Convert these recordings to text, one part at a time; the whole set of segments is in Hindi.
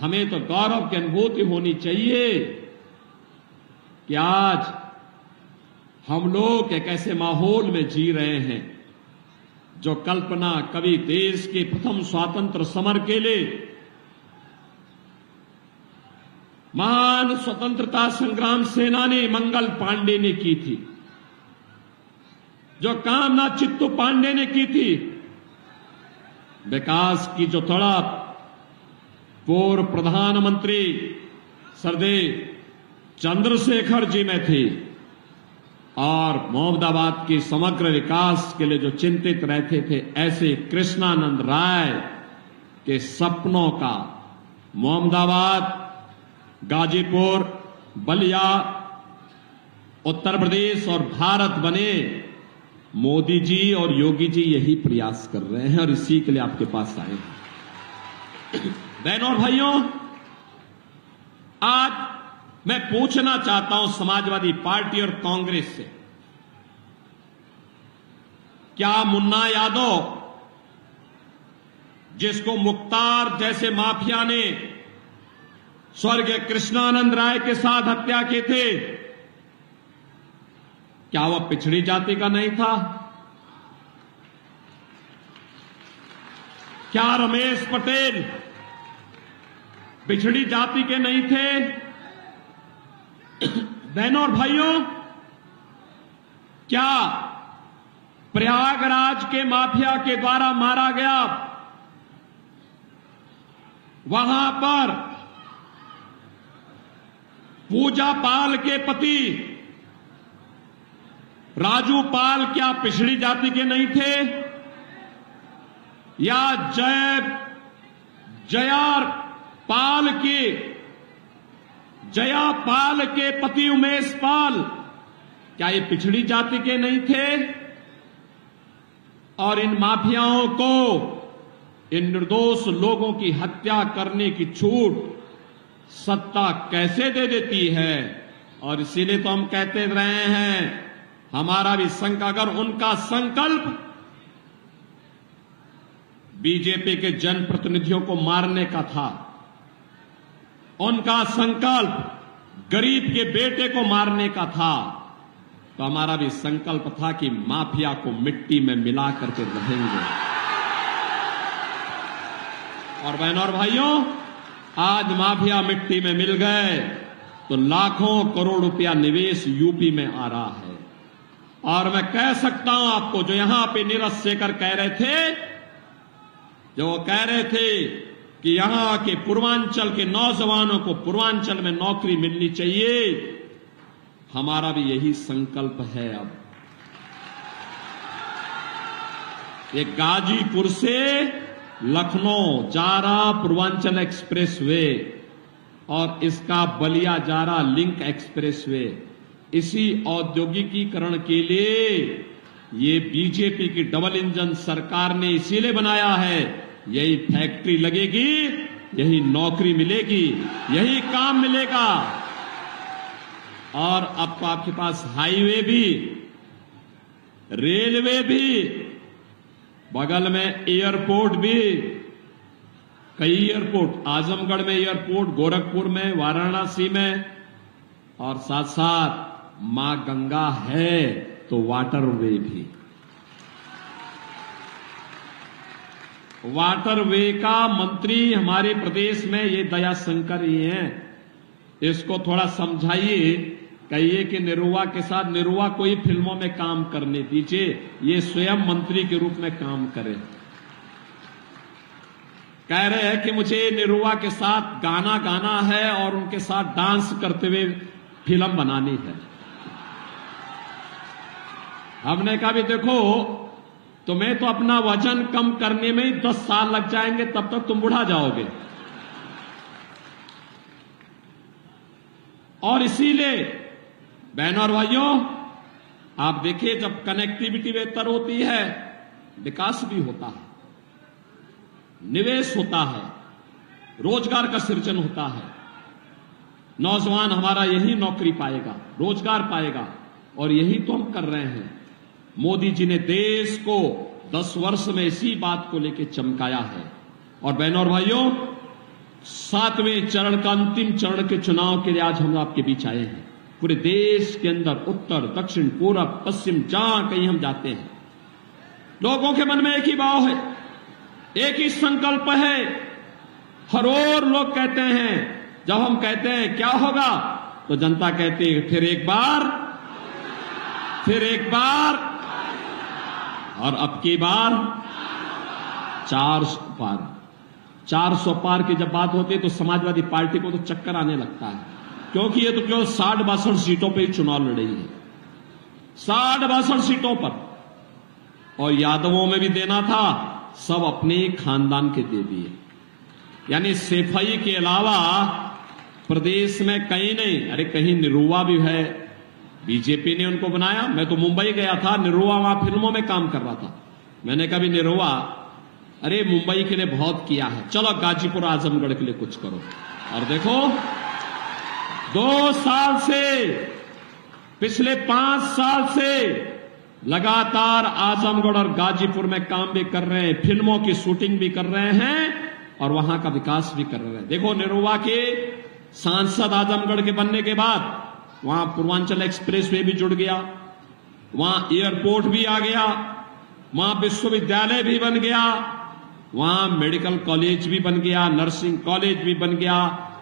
हमें तो गौरव की अनुभूति होनी चाहिए कि आज हम लोग एक ऐसे माहौल में जी रहे हैं जो कल्पना कभी देश के प्रथम स्वातंत्र समर के लिए महान स्वतंत्रता संग्राम सेनानी मंगल पांडे ने की थी, जो कामना चित्तू पांडे ने की थी। विकास की जो तड़प पूर्व प्रधानमंत्री सरदेव चंद्रशेखर जी में थी और मोहम्मदाबाद की समग्र विकास के लिए जो चिंतित रहते थे, ऐसे कृष्णानंद राय के सपनों का मोहम्मदाबाद, गाजीपुर, बलिया, उत्तर प्रदेश और भारत बने। मोदी जी और योगी जी यही प्रयास कर रहे हैं और इसी के लिए आपके पास आए हैं। बहनों और भाइयों, आज मैं पूछना चाहता हूं समाजवादी पार्टी और कांग्रेस से, क्या मुन्ना यादव, जिसको मुख्तार जैसे माफिया ने स्वर्गीय कृष्णानंद राय के साथ हत्या किए थे, क्या वह पिछड़ी जाति का नहीं था? क्या रमेश पटेल पिछड़ी जाति के नहीं थे? बहनों और भाइयों, क्या प्रयागराज के माफिया के द्वारा मारा गया वहां पर पूजा पाल के पति राजू पाल क्या पिछड़ी जाति के नहीं थे? या जया पाल के पति उमेश पाल क्या ये पिछड़ी जाति के नहीं थे? और इन माफियाओं को, इन निर्दोष लोगों की हत्या करने की छूट सत्ता कैसे दे देती है? और इसीलिए तो हम कहते रहे हैं, हमारा भी अगर उनका संकल्प बीजेपी के जनप्रतिनिधियों को मारने का था, उनका संकल्प गरीब के बेटे को मारने का था, तो हमारा भी संकल्प था कि माफिया को मिट्टी में मिला करके रहेंगे। और बहनों और भाइयों, आज माफिया मिट्टी में मिल गए तो लाखों करोड़ रुपया निवेश यूपी में आ रहा है। और मैं कह सकता हूं आपको, जो यहां पे नीरज शेखर कह रहे थे, जो वो कह रहे थे कि यहां के पूर्वांचल के नौजवानों को पूर्वांचल में नौकरी मिलनी चाहिए, हमारा भी यही संकल्प है। अब ये गाजीपुर से लखनऊ जा रहा पूर्वांचल एक्सप्रेस वे और इसका बलिया जा रहा लिंक एक्सप्रेस वे, इसी औद्योगिकीकरण के लिए ये बीजेपी की डबल इंजन सरकार ने इसीलिए बनाया है। यही फैक्ट्री लगेगी, यही नौकरी मिलेगी, यही काम मिलेगा। और अब तो आपके पास हाईवे भी, रेलवे भी, बगल में एयरपोर्ट भी, कई एयरपोर्ट, आजमगढ़ में एयरपोर्ट, गोरखपुर में, वाराणसी में, और साथ साथ मां गंगा है तो वाटरवे भी। वाटरवे का मंत्री हमारे प्रदेश में ये दयाशंकर ही हैं। इसको थोड़ा समझाइए, कहिए कि निरुआ के साथ, निरुआ कोई फिल्मों में काम करने दीजिए, ये स्वयं मंत्री के रूप में काम करे। कह रहे हैं कि मुझे निरुआ के साथ गाना गाना है और उनके साथ डांस करते हुए फिल्म बनानी है। हमने कहा भी देखो, तुम्हें तो अपना वजन कम करने में ही 10 साल लग जाएंगे, तब तक तुम बुढ़ा जाओगे। और इसीलिए बहनों और भाइयों, आप देखिए, जब कनेक्टिविटी बेहतर होती है, विकास भी होता है, निवेश होता है, रोजगार का सृजन होता है। नौजवान हमारा यही नौकरी पाएगा, रोजगार पाएगा, और यही तो हम कर रहे हैं। मोदी जी ने देश को 10 वर्ष में इसी बात को लेकर चमकाया है। और बहनों और भाइयों, 7वें चरण का अंतिम चरण के चुनाव के लिए आज हम आपके बीच आए हैं। पूरे देश के अंदर उत्तर, दक्षिण, पूरब, पश्चिम, जहां कहीं हम जाते हैं, लोगों के मन में एक ही भाव है, एक ही संकल्प है। हर ओर लोग कहते हैं, जब हम कहते हैं क्या होगा, तो जनता कहती है फिर एक बार, फिर एक बार, और अब की बार 400 पार। 400 पार की जब बात होती है तो समाजवादी पार्टी को तो चक्कर आने लगता है, क्योंकि ये तो केवल 60-62 सीटों पे ही चुनाव लड़ रही है, 60-62 सीटों पर। और यादवों में भी देना था, सब अपने खानदान के दे दिए। यानी सेफई के अलावा प्रदेश में कहीं नहीं, अरे कहीं निरुआ भी है, बीजेपी ने उनको बनाया। मैं तो मुंबई गया था, निरुआ वहां फिल्मों में काम कर रहा था। मैंने कहा भी निरुआ, अरे मुंबई के लिए बहुत किया है, चलो गाजीपुर आजमगढ़ के लिए कुछ करो। और देखो 2 साल से, पिछले 5 साल से लगातार आजमगढ़ और गाजीपुर में काम भी कर रहे हैं, फिल्मों की शूटिंग भी कर रहे हैं और वहां का विकास भी कर रहे हैं। देखो निरुआ के सांसद आजमगढ़ के बनने के बाद वहां पूर्वांचल एक्सप्रेस वे भी जुड़ गया, वहां एयरपोर्ट भी आ गया, वहां विश्वविद्यालय भी बन गया, वहां मेडिकल कॉलेज भी बन गया, नर्सिंग कॉलेज भी बन गया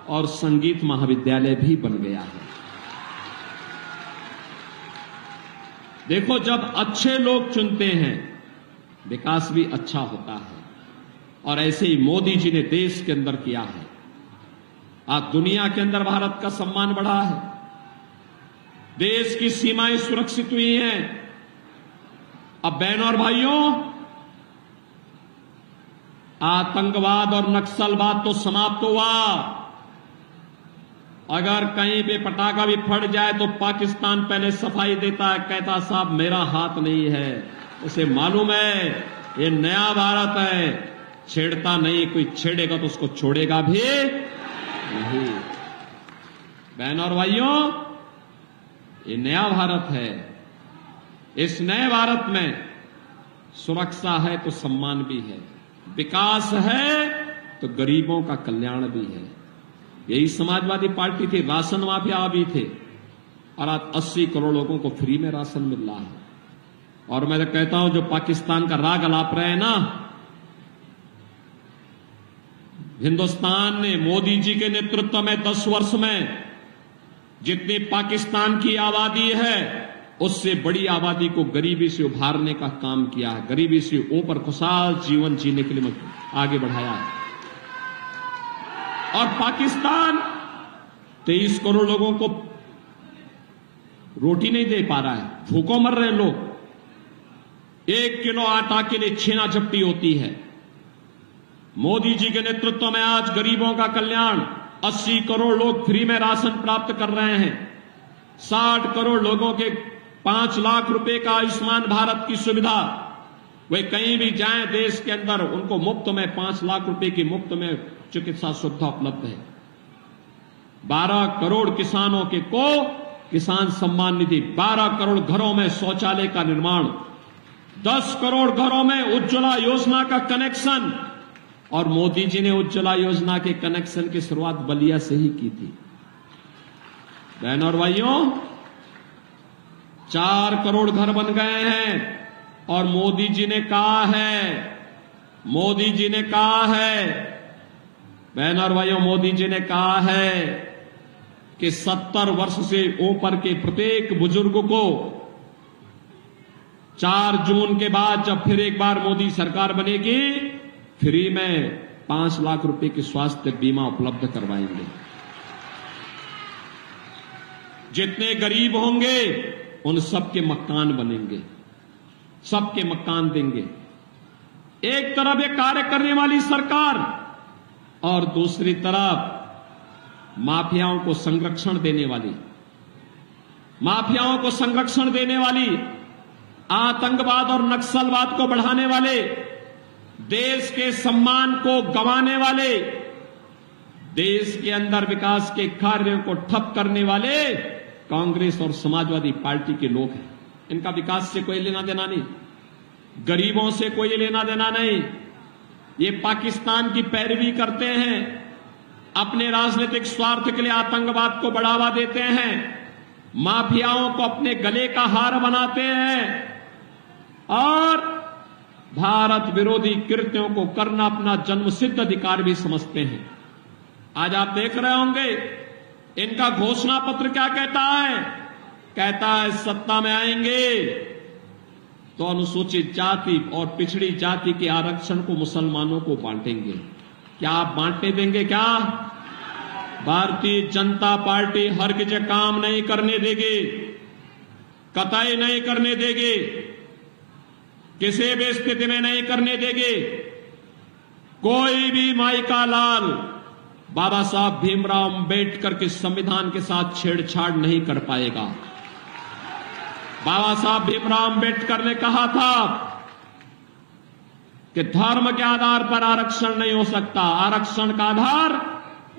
और संगीत महाविद्यालय भी बन गया है। देखो जब अच्छे लोग चुनते हैं, विकास भी अच्छा होता है। और ऐसे ही मोदी जी ने देश के अंदर किया है। आज दुनिया के अंदर भारत का सम्मान बढ़ा है, देश की सीमाएं सुरक्षित हुई हैं। अब बहनों और भाइयों, आतंकवाद और नक्सलवाद तो समाप्त हुआ। अगर कहीं पे पटाखा भी फट जाए तो पाकिस्तान पहले सफाई देता है, कहता साहब मेरा हाथ नहीं है, उसे मालूम है ये नया भारत है, छेड़ता नहीं, कोई छेड़ेगा तो उसको छोड़ेगा भी नहीं। बहनों और भाइयों, ये नया भारत है। इस नए भारत में सुरक्षा है तो सम्मान भी है, विकास है तो गरीबों का कल्याण भी है। यही समाजवादी पार्टी थी। राशन माफिया भी थे और आज 80 करोड़ लोगों को फ्री में राशन मिल रहा है। और मैं तो कहता हूं जो पाकिस्तान का राग अलाप रहे हैं ना, हिंदुस्तान ने मोदी जी के नेतृत्व में 10 वर्ष में जितनी पाकिस्तान की आबादी है उससे बड़ी आबादी को गरीबी से उभारने का काम किया है, गरीबी से ऊपर खुशहाल जीवन जीने के लिए आगे बढ़ाया है। और पाकिस्तान 23 करोड़ लोगों को रोटी नहीं दे पा रहा है, भूखों मर रहे हैं लोग। 1 किलो आटा के लिए छीना झपटी होती है। मोदी जी के नेतृत्व में आज गरीबों का कल्याण, 80 करोड़ लोग फ्री में राशन प्राप्त कर रहे हैं। 60 करोड़ लोगों के 5 लाख रुपए का आयुष्मान भारत की सुविधा, वे कहीं भी जाएं देश के अंदर उनको मुफ्त में 5 लाख रुपए की मुफ्त में चिकित्सा सुविधा उपलब्ध है। 12 करोड़ किसानों के को किसान सम्मान निधि, 12 करोड़ घरों में शौचालय का निर्माण, 10 करोड़ घरों में उज्ज्वला योजना का कनेक्शन। और मोदी जी ने उज्ज्वला योजना के कनेक्शन की शुरुआत बलिया से ही की थी। बहनों और भाइयों, 4 करोड़ घर बन गए हैं। और मोदी जी ने कहा है, मोदी जी ने कहा है, बहनों और भाइयों, मोदी जी ने कहा है कि 70 वर्ष से ऊपर के प्रत्येक बुजुर्ग को 4 जून के बाद जब फिर एक बार मोदी सरकार बनेगी, फ्री में 5 लाख रुपए की स्वास्थ्य बीमा उपलब्ध करवाएंगे। जितने गरीब होंगे उन सबके मकान बनेंगे, सबके मकान देंगे। एक तरफ ये कार्य करने वाली सरकार और दूसरी तरफ माफियाओं को संरक्षण देने वाली, माफियाओं को संरक्षण देने वाली, आतंकवाद और नक्सलवाद को बढ़ाने वाले, देश के सम्मान को गंवाने वाले, देश के अंदर विकास के कार्यों को ठप करने वाले कांग्रेस और समाजवादी पार्टी के लोग हैं। इनका विकास से कोई लेना देना नहीं, गरीबों से कोई लेना देना नहीं। ये पाकिस्तान की पैरवी करते हैं, अपने राजनीतिक स्वार्थ के लिए आतंकवाद को बढ़ावा देते हैं, माफियाओं को अपने गले का हार बनाते हैं और भारत विरोधी कृत्यों को करना अपना जन्मसिद्ध अधिकार भी समझते हैं। आज आप देख रहे होंगे इनका घोषणा पत्र क्या कहता है? कहता है सत्ता में आएंगे तो अनुसूचित जाति और पिछड़ी जाति के आरक्षण को मुसलमानों को बांटेंगे। क्या आप बांटने देंगे? क्या भारतीय जनता पार्टी हरगिज काम नहीं करने देगी, कतई नहीं करने देगी, किसी भी स्थिति में नहीं करने देगी। कोई भी माई का लाल बाबा साहब भीमराव अंबेडकर के संविधान के साथ छेड़छाड़ नहीं कर पाएगा। बाबा साहब भीमराव अंबेडकर ने कहा था कि धर्म के आधार पर आरक्षण नहीं हो सकता, आरक्षण का आधार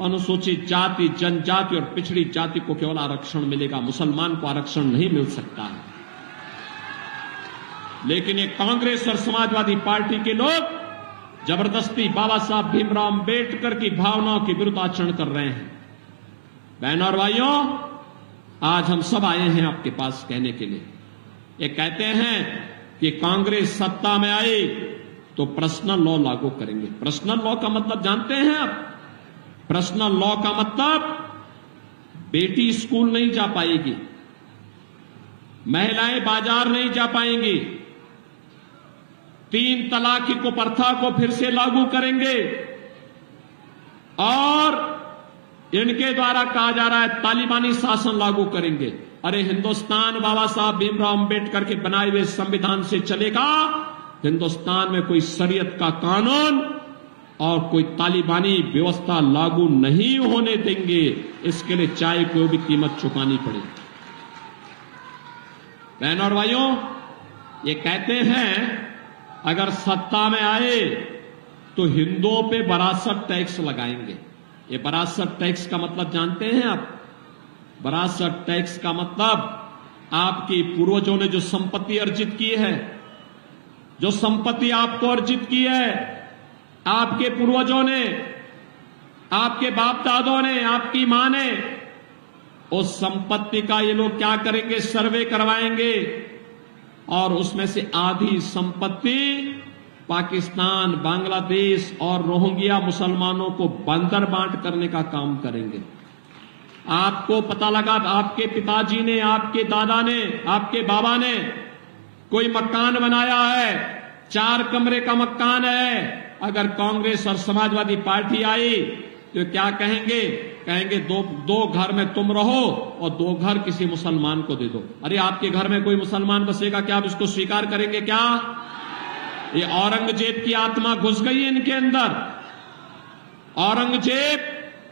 अनुसूचित जाति, जनजाति और पिछड़ी जाति को केवल आरक्षण मिलेगा, मुसलमान को आरक्षण नहीं मिल सकता है। लेकिन ये कांग्रेस और समाजवादी पार्टी के लोग जबरदस्ती बाबा साहब भीमराव अंबेडकर की भावनाओं के विरुद्ध आचरण कर रहे हैं। बहनों और भाइयों, आज हम सब आए हैं आपके पास कहने के लिए। ये कहते हैं कि कांग्रेस सत्ता में आई तो पर्सनल लॉ लागू करेंगे। पर्सनल लॉ का मतलब जानते हैं आप? पर्सनल लॉ का मतलब बेटी स्कूल नहीं जा पाएगी, महिलाएं बाजार नहीं जा पाएंगी, 3 तलाक की कुप्रथा को फिर से लागू करेंगे और इनके द्वारा कहा जा रहा है तालिबानी शासन लागू करेंगे। अरे हिंदुस्तान बाबा साहब भीमराव अंबेडकर के बनाए हुए संविधान से चलेगा। हिंदुस्तान में कोई शरीयत का कानून और कोई तालिबानी व्यवस्था लागू नहीं होने देंगे। इसके लिए चाहे कोई भी कीमत चुकानी पड़े। बहनों और भाइयों, ये कहते हैं अगर सत्ता में आए तो हिंदुओं पे वरासत टैक्स लगाएंगे। ये वरासत टैक्स का मतलब जानते हैं आप? वरासत टैक्स का मतलब आपके पूर्वजों ने जो संपत्ति अर्जित की है, जो संपत्ति आपको अर्जित की है, आपके पूर्वजों ने, आपके बाप दादों ने, आपकी मां ने, उस संपत्ति का ये लोग क्या करेंगे? सर्वे करवाएंगे और उसमें से आधी संपत्ति पाकिस्तान, बांग्लादेश और रोहिंग्या मुसलमानों को बंदर बांट करने का काम करेंगे। आपको पता लगा आपके पिताजी ने, आपके दादा ने, आपके बाबा ने कोई मकान बनाया है, 4 कमरे का मकान है। अगर कांग्रेस और समाजवादी पार्टी आई तो क्या कहेंगे? कहेंगे दो घर में तुम रहो और 2 घर किसी मुसलमान को दे दो। अरे आपके घर में कोई मुसलमान बसेगा, क्या आप इसको स्वीकार करेंगे? क्या ये औरंगजेब की आत्मा घुस गई है इनके अंदर? औरंगजेब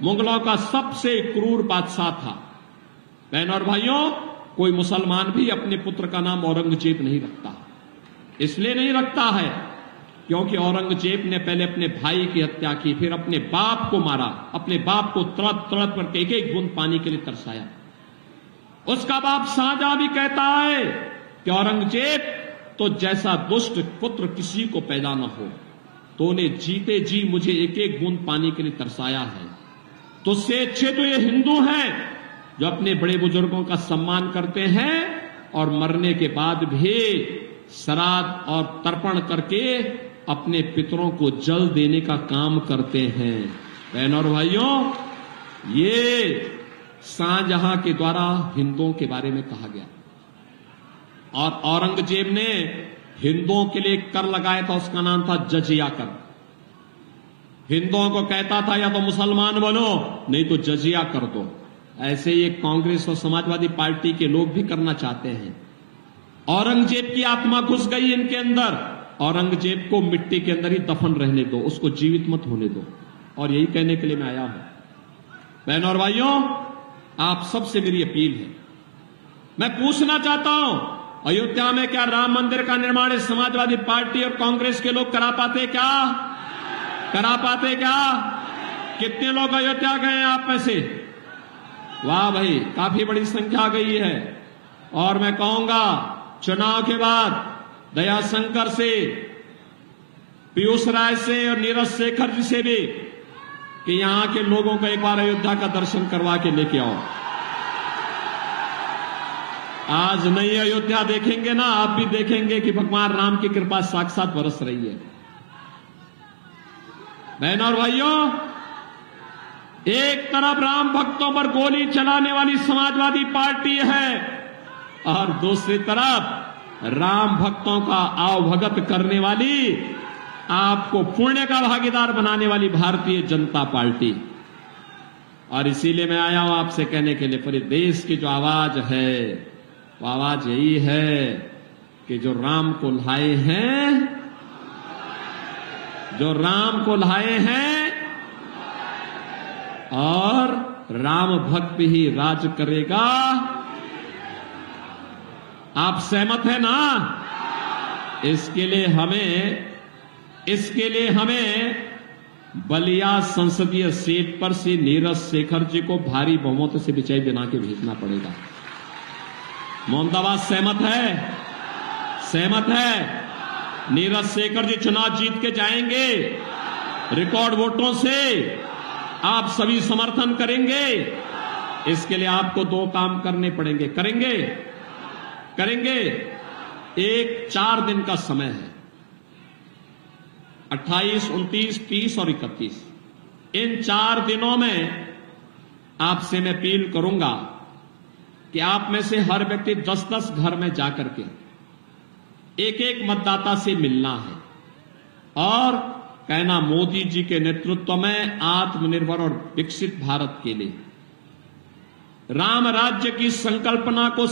मुगलों का सबसे क्रूर बादशाह था। बहनों और भाइयों, कोई मुसलमान भी अपने पुत्र का नाम औरंगजेब नहीं रखता। इसलिए नहीं रखता है क्योंकि औरंगजेब ने पहले अपने भाई की हत्या की, फिर अपने बाप को मारा, अपने बाप को तड़प तड़प करके एक एक बूंद पानी के लिए तरसाया। उसका बाप शाहजहां भी कहता है कि औरंगजेब तो जैसा दुष्ट पुत्र किसी को पैदा न हो, तो ने जीते जी मुझे एक एक बूंद पानी के लिए तरसाया है। तो उससे अच्छे तो ये हिंदू हैं जो अपने बड़े बुजुर्गों का सम्मान करते हैं और मरने के बाद भी श्राद्ध और तर्पण करके अपने पितरों को जल देने का काम करते हैं। बहनों और भाइयों, ये शाहजहां के द्वारा हिंदुओं के बारे में कहा गया। और औरंगजेब ने हिंदुओं के लिए कर लगाया था, उसका नाम था जजिया कर। हिंदुओं को कहता था या तो मुसलमान बनो नहीं तो जजिया कर दो। ऐसे ये कांग्रेस और समाजवादी पार्टी के लोग भी करना चाहते हैं। औरंगजेब की आत्मा घुस गई इनके अंदर। औरंगजेब को मिट्टी के अंदर ही दफन रहने दो, उसको जीवित मत होने दो। और यही कहने के लिए मैं आया हूं। बहनों और भाइयों, आप सबसे मेरी अपील है, मैं पूछना चाहता हूं, अयोध्या में क्या राम मंदिर का निर्माण इस समाजवादी पार्टी और कांग्रेस के लोग करा पाते? क्या करा पाते? क्या? कितने लोग अयोध्या गए आप में से? वाह भाई, काफी बड़ी संख्या गई है। और मैं कहूंगा चुनाव के बाद दयाशंकर से, पीयूष राय से और नीरज शेखर जी से भी कि यहां के लोगों को एक बार अयोध्या का दर्शन करवा के लेके आओ। आज नई अयोध्या देखेंगे ना, आप भी देखेंगे कि भगवान राम की कृपा साक्षात बरस रही है। बहनों और भाइयों, एक तरफ राम भक्तों पर गोली चलाने वाली समाजवादी पार्टी है और दूसरी तरफ राम भक्तों का आवभगत करने वाली, आपको पुण्य का भागीदार बनाने वाली भारतीय जनता पार्टी। और इसीलिए मैं आया हूं आपसे कहने के लिए, पूरे देश की जो आवाज है वो आवाज यही है कि जो राम को लाए हैं, जो राम को लाए हैं और राम भक्त ही राज करेगा। आप सहमत हैं ना? इसके लिए हमें बलिया संसदीय सीट पर से नीरज शेखर जी को भारी बहुमत से विजयी बना के भेजना पड़ेगा। मोहम्मदाबाद सहमत है? सहमत है? नीरज शेखर जी चुनाव जीत के जाएंगे रिकॉर्ड वोटों से। आप सभी समर्थन करेंगे। इसके लिए आपको 2 काम करने पड़ेंगे। करेंगे। एक 4 दिन का समय है, 28, 29, 30 और 31। इन 4 दिनों में आपसे मैं अपील करूंगा कि आप में से हर व्यक्ति 10-10 घर में जाकर के एक मतदाता से मिलना है और कहना, मोदी जी के नेतृत्व में आत्मनिर्भर और विकसित भारत के लिए राम राज्य की संकल्पना को